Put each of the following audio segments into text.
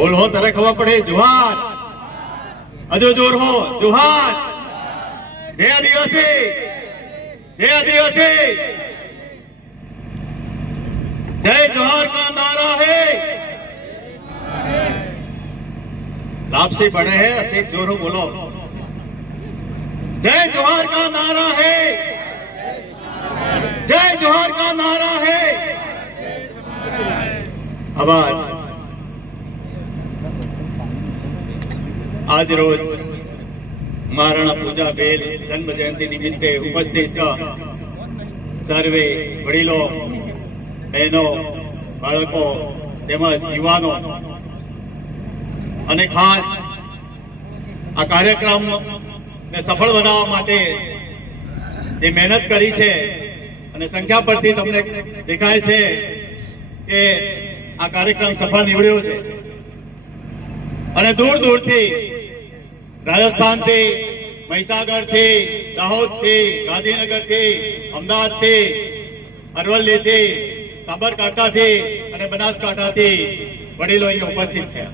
બોલ હો તારે ખબર પડે જોહાર અજો જોર હો જોહાર જય આદિવાસી जय आदिवासी जय जोहार का नारा है लापसी बड़े हैं अस्सी जोरों बोलो जय जोहार का नारा है जय जोहार का नारा है आवाज आज रोज महाराणा पूजा बेल जन्म जयंती निमित्ते उपस्थित सर्वे वडीलो बहनों बाळको તેમજ યુવાનો અને ખાસ આ કાર્યક્રમને સફળ બનાવવા માટે જે મહેનત કરી છે અને સંખ્યા પરથી તમને દેખાય છે કે આ કાર્યક્રમ સફળ નીવડ્યો છે અને દૂર દૂરથી રાજસ્થાન થી મહીસાગર થી દાહોદ થી ગાંધીનગર થી અમદાવાદ થી અરવલ્લી થી સાબરકાંઠા થી અને બનાસકાંઠા થી વડીલો અહીં ઉપસ્થિત થયા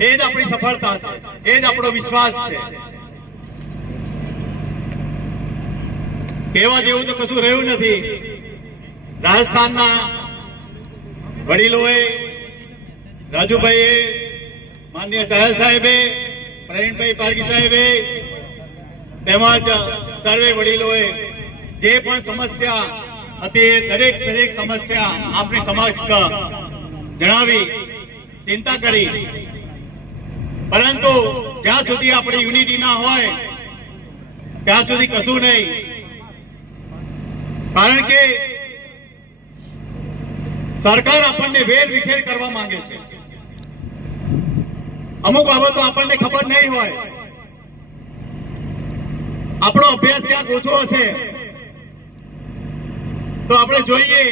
એ જ આપણી સફળતા છે એ જ આપણો વિશ્વાસ છે કહેવા જેવું તો કશું રહ્યું નથી રાજસ્થાનના વડીલોએ રાજુભાઈએ માનનીય ચાહલ સાહેબે પ્રવીણભાઈ પારગી સાહેબે તેમજ સર્વે વડીલોએ જે પણ સમસ્યા હતી દરેક સમસ્યા આપણી સમક્ષ જણાવી ચિંતા કરી પરંતુ જ્યાં સુધી આપણી યુનિટી ના હોય ત્યાં સુધી કશું નહીં કારણ કે સરકાર આપણને વેર વિખેર કરવા માંગે છે અમુક બાબતો આપણને ખબર નહીં હોય આપણો અભ્યાસ ક્યાંક ઓછો હશે તો આપણે જોઈએ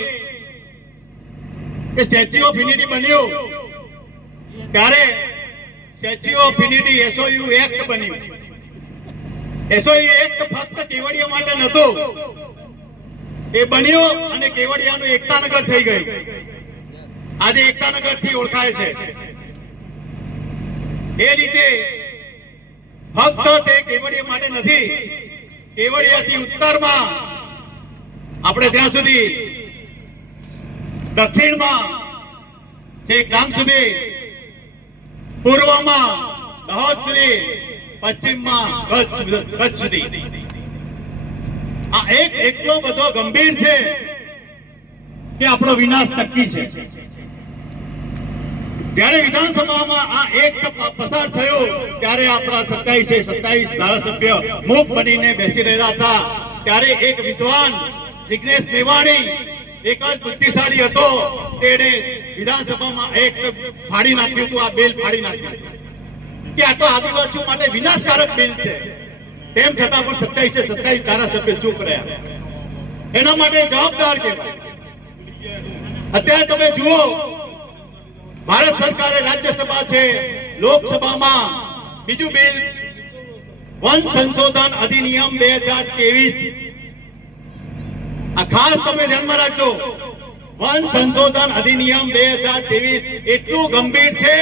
કે સ્ટેચ્યુ ઓફ યુનિટી બન્યું ત્યારે statue of unity SOU act બન્યું એસઓયુ એક્ટ ફક્ત કેવડિયા માટે નહોતું એ બન્યો અને કેવડિયાનું એકતાનગર થઈ ગયું આજે એકતાનગર થી ઓળખાય છે એ રીતે ફક્ત તે કેવડિયા માટે નથી કેવડિયાથી ઉત્તરમાં આપણે ત્યાં સુધી દક્ષિણમાં છેક ડાંગ સુધી પૂર્વમાં દાહોદ સુધી પશ્ચિમમાં કચ્છ સુધી આ એક એટલો બધો ગંભીર છે કે આપણો વિનાશ નક્કી છે જ્યારે વિધાનસભામાં આ એક્ટ પસાર થયો ત્યારે આપણા 27 ધારાસભ્ય મૂક બનીને બેસી રહેલા હતા ત્યારે એક વિદ્વાન જિગ્નેશ મેવાણી એક જ બુદ્ધિશાળી હતો તેણે વિધાનસભામાં એક્ટ ફાડી નાખ્યું હતું આ બિલ ફાડી નાખ્યું કે આ તો આદિવાસીઓ માટે વિનાશકારક બિલ છે તેમ છતાં પણ 27 ધારાસભ્ય ચૂપ રહ્યા એના માટે જવાબદાર કહેવાય અત્યારે તમે જુઓ ભારત સરકારે રાજ્યસભા છે લોકસભામાં બીજું બિલ વન સંશોધન અધિનિયમ 2023 આ ખાસ તમે ધ્યાનમાં રાખજો વન સંશોધન અધિનિયમ 2023 એટલું ગંભીર છે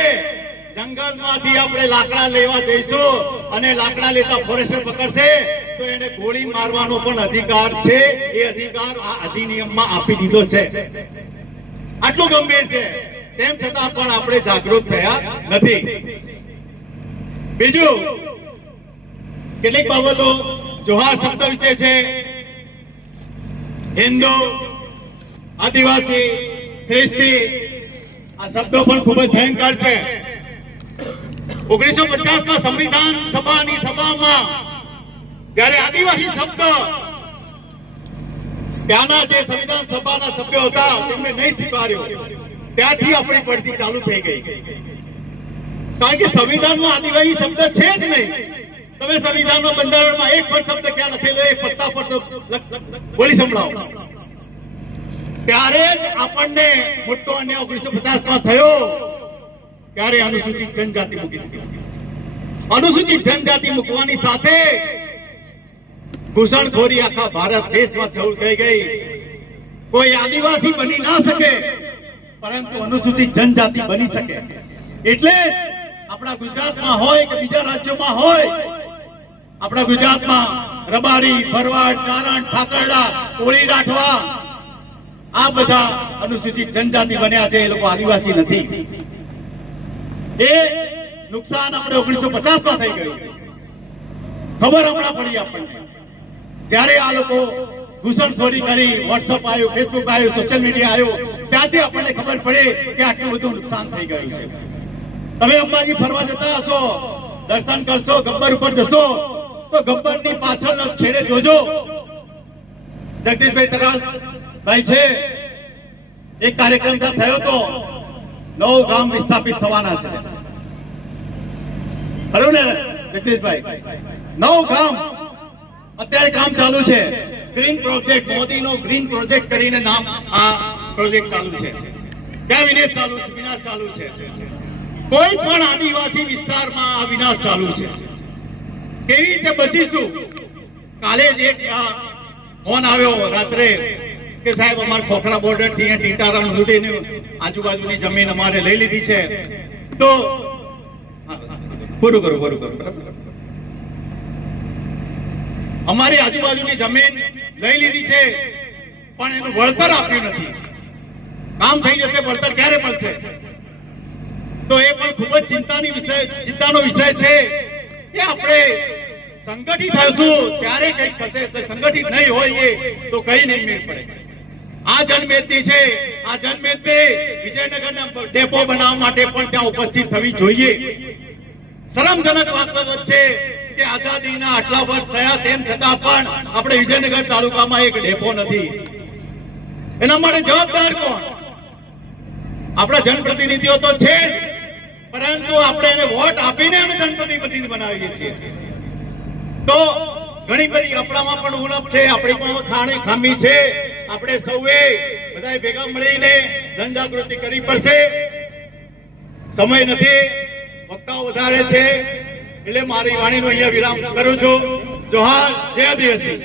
જંગલમાંથી આપણે લાકડા લેવા જઈશું અને લાકડા લેતા ફોરેસ્ટર પકડશે તો એને ગોળી મારવાનો પણ અધિકાર છે એ અધિકાર આ અધિનિયમમાં આપી દીધો છે આટલું ગંભીર છે તેમ છતાં પણ આપણે જાગૃત થયા નથી બીજું કેટલીક બાબતો જોહાર શબ્દ વિશે છે હિન્દુ આદિવાસી ખ્રિસ્તી આ શબ્દો પણ ખૂબ જ ભયંકર છે 1950 માં સંવિધાન સભાની સભામાં જ્યારે આદિવાસી શબ્દ ત્યાંના જે સંવિધાન સભાના સભ્યો હતા તેમને નહીં સ્વીકાર્યો ત્યારથી આપણી પડતી ચાલુ થઈ ગઈ કારણ કે સંવિધાનમાં આદિવાસી શબ્દ છે જ નહીં તમે સંવિધાનના બંધારણમાં એક પણ શબ્દ ક્યાં લખેલો એક પત્તા પર બોલી સંભળાવો ત્યારે જ આપણને મોટો અન્યાય 1950 માં થયો ત્યારે અનુસૂચિત જનજાતિ મૂકી દીધી અનુસૂચિત જનજાતિ મૂકવાની સાથે ઘૂસણખોરી આખા ભારત દેશમાં શરૂ થઈ ગઈ કોઈ આદિવાસી બની ના શકે પરંતુ અનુસૂચિત જનજાતિ બની શકે એટલે આપણા ગુજરાતમાં હોય કે બીજા રાજ્યોમાં હોય, આપણા ગુજરાતમાં રબારી, ભરવાડ, ચારણ, ઠાકરડા, કોળી, રાઠવા આ બધા અનુસૂચિત જનજાતિ બન્યા છે, એ લોકો આદિવાસી નથી. એ નુકસાન આપણે 1950 માં થઈ ગયું. ખબર હમણાં પડી આપણને જ્યારે આ લોકો ઘૂસણખોરી કરી, વોટ્સઅપ આવ્યું, ફેસબુક આવ્યું, સોશિયલ મીડિયા આવ્યું, ત્યારથી આપણને ખબર પડે કે આટલું બધું નુકસાન થઈ ગયું છે. તમે અંબાજી ફરવા જતા હશો, દર્શન કરશો, ગબ્બર ઉપર જશો તો ગબ્બરની પાછળનો છેડે જોજો જગદીશભાઈ તરાલ ભાઈ છે, એક કાર્યક્રમ થયો તો 9 ગામ વિસ્થાપિત થવાના છે. ખરું ને જગદીશભાઈ? 9 ગામ અત્યારે કામ ચાલુ છે. ગ્રીન પ્રોજેક્ટ, મોદીનો ગ્રીન પ્રોજેક્ટ કરીને નામ આ પ્રોજેક્ટ ચાલુ છે. ક્યાં વિનાશ ચાલુ છે? વિનાશ ચાલુ છે. કોઈ પણ આદિવાસી વિસ્તારમાં આ વિનાશ ચાલુ છે. કેવી રીતે બચીશું? કાલે જ એક ફોન આવ્યો રાત્રે કે સાહેબ અમારે ખોખરા બોર્ડર થી ટીટારણ સુધીની આજુબાજુની જમીન અમારે લઈ લીધી છે. તો પૂરું કરો બરાબર. અમારી આજુબાજુની જમીન લઈ લીધી છે પણ એનું વળતર આપ્યું નથી. કામ થઈ જશે, વળતર ક્યારે મળશે? તો એ પણ ખૂબ જ ચિંતાનો વિષય છે કે આપણે સંગઠિત થઈશું ત્યારે કંઈક થશે, સંગઠિત નહીં હોઈએ તો કઈ નહીં મેળ પડે. આ જનમેદની છે, આ જનમેદની વિજયનગરના ડેપો બનાવવા માટે પણ ત્યાં ઉપસ્થિત થવી જોઈએ. શરમજનક વાત છે કે આઝાદીના આટલા વર્ષ થયા તેમ છતાં પણ આપણે વિજયનગર તાલુકામાં એક ડેપો નથી. એના માટે જવાબદાર કોણ? આપણા જનપ્રતિનિધિઓ તો છે, પરંતુ આપણે એને વોટ આપીને અમે જનપ્રતિનિધિ બનાવીએ છીએ. તો ઘણી બધી આપણામાં પણ ઉણપ છે, આપણી પણ ખામી છે. આપણે સૌએ બધાએ ભેગા મળીને જનજાગૃતિ કરવી પડશે. સમય નથી, વક્તાઓ વધારે છે, એટલે મારી વાણીનો અહીંયા વિરામ કરું છું. જોહાર, જય આદિવાસી.